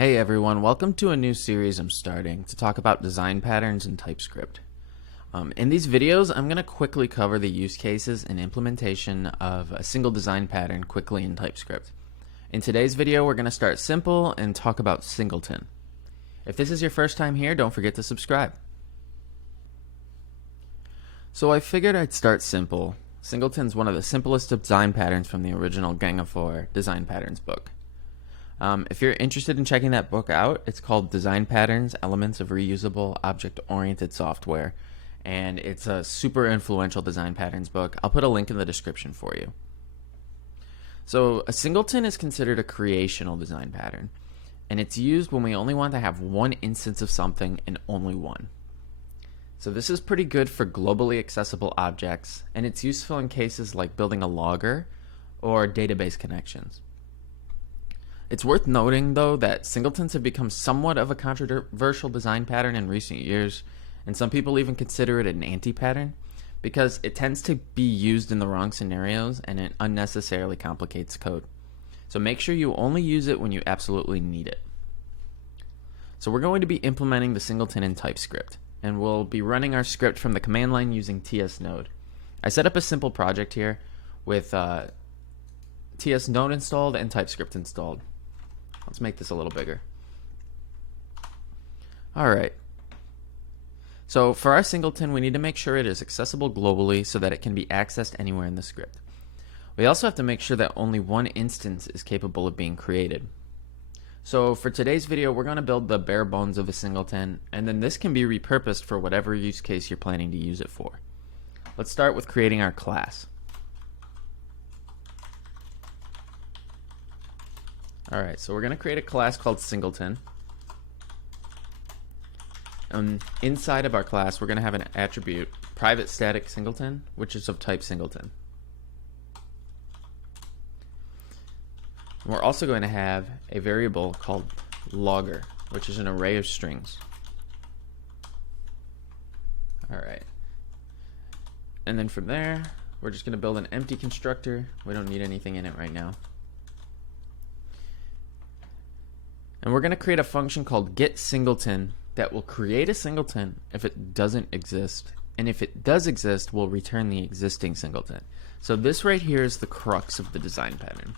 Hey everyone, welcome to a new series I'm starting to talk about design patterns in TypeScript. In these videos, I'm going to quickly cover the use cases and implementation of a single design pattern quickly in TypeScript. In today's video, we're going to start simple and talk about Singleton. If this is your first time here, don't forget to subscribe. So I figured I'd start simple. Singleton's one of the simplest design patterns from the original Gang of Four design patterns book. If you're interested in checking that book out, it's called Design Patterns, Elements of Reusable Object-Oriented Software, and it's a super influential design patterns book. I'll put a link in the description for you. So a singleton is considered a creational design pattern, and it's used when we only want to have one instance of something and only one. So this is pretty good for globally accessible objects, and it's useful in cases like building a logger or database connections. It's worth noting, though, that singletons have become somewhat of a controversial design pattern in recent years, and some people even consider it an anti-pattern, because it tends to be used in the wrong scenarios and it unnecessarily complicates code. So make sure you only use it when you absolutely need it. So we're going to be implementing the singleton in TypeScript, and we'll be running our script from the command line using tsnode. I set up a simple project here with tsnode installed and TypeScript installed. Let's make this a little bigger. Alright. So for our singleton, we need to make sure it is accessible globally so that it can be accessed anywhere in the script. We also have to make sure that only one instance is capable of being created. So for today's video, we're going to build the bare bones of a singleton, and then this can be repurposed for whatever use case you're planning to use it for. Let's start with creating our class. Alright, so we're going to create a class called Singleton. Inside of our class, we're going to have an attribute, private static singleton, which is of type singleton. And we're also going to have a variable called logger, which is an array of strings. Alright. And then from there, we're just going to build an empty constructor. We don't need anything in it right now. And we're going to create a function called getSingleton that will create a singleton if it doesn't exist. And if it does exist, we'll return the existing singleton. So this right here is the crux of the design pattern.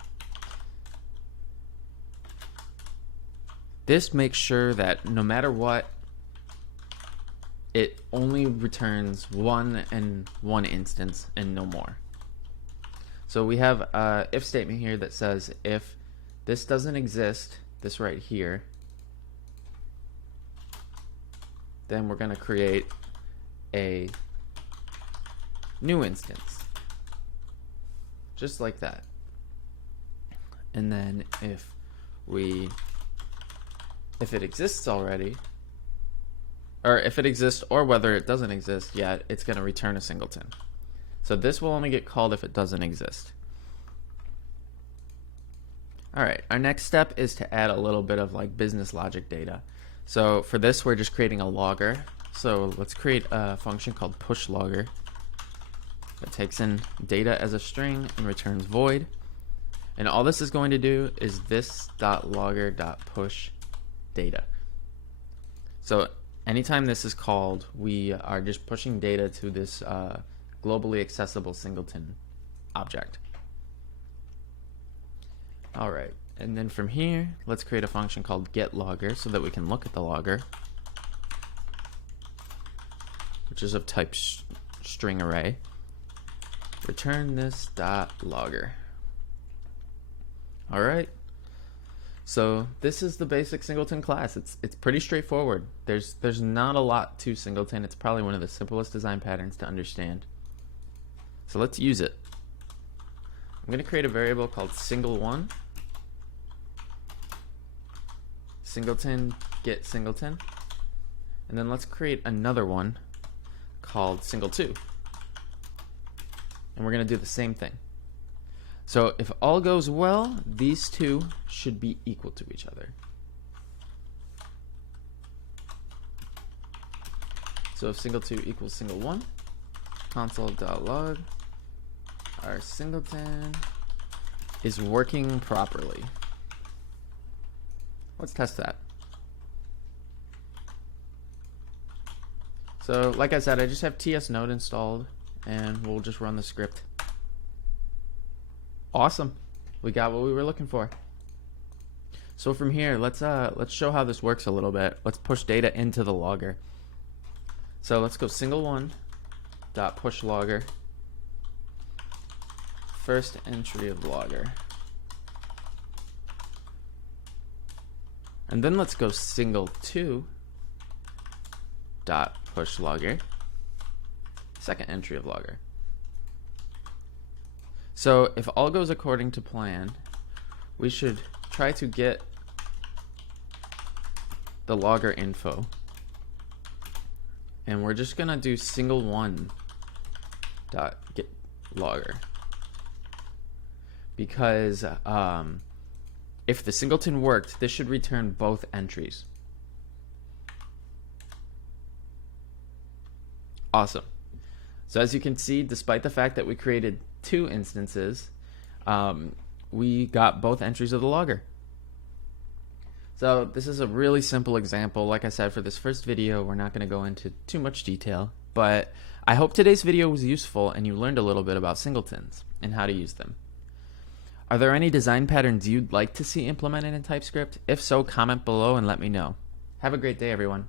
This makes sure that no matter what, it only returns one instance and no more. So we have an if statement here that says if this doesn't exist, this right here, then we're going to create a new instance, just like that. And then if it exists already, or if it exists or whether it doesn't exist yet, it's going to return a singleton. So this will only get called if it doesn't exist. Alright, our next step is to add a little bit of like business logic data. So for this, we're just creating a logger. So let's create a function called pushLogger that takes in data as a string and returns void. And all this is going to do is this.logger.push data. So anytime this is called, we are just pushing data to this globally accessible singleton object. Alright, and then from here, let's create a function called getLogger so that we can look at the logger, which is of type string array. Return this dot logger. Alright, so this is the basic singleton class. It's pretty straightforward. There's not a lot to singleton. It's probably one of the simplest design patterns to understand. So let's use it. I'm going to create a variable called single1, singleton get singleton, and then let's create another one called single2, and we're going to do the same thing. So if all goes well, these two should be equal to each other. So if single2 equals single1, console.log, our singleton is working properly. Let's test that. So like I said, I just have TS Node installed and we'll just run the script. Awesome. We got what we were looking for. So from here, let's show how this works a little bit. Let's push data into the logger. So let's go single1.push logger, first entry of logger. And then let's go single2.push logger, second entry of logger. So if all goes according to plan, we should try to get the logger info. And we're just gonna do single1.get logger, because if the singleton worked, this should return both entries. Awesome. So as you can see, despite the fact that we created 2 instances, we got both entries of the logger. So this is a really simple example. Like I said, for this first video, we're not going to go into too much detail, but I hope today's video was useful and you learned a little bit about singletons and how to use them. Are there any design patterns you'd like to see implemented in TypeScript? If so, comment below and let me know. Have a great day, everyone.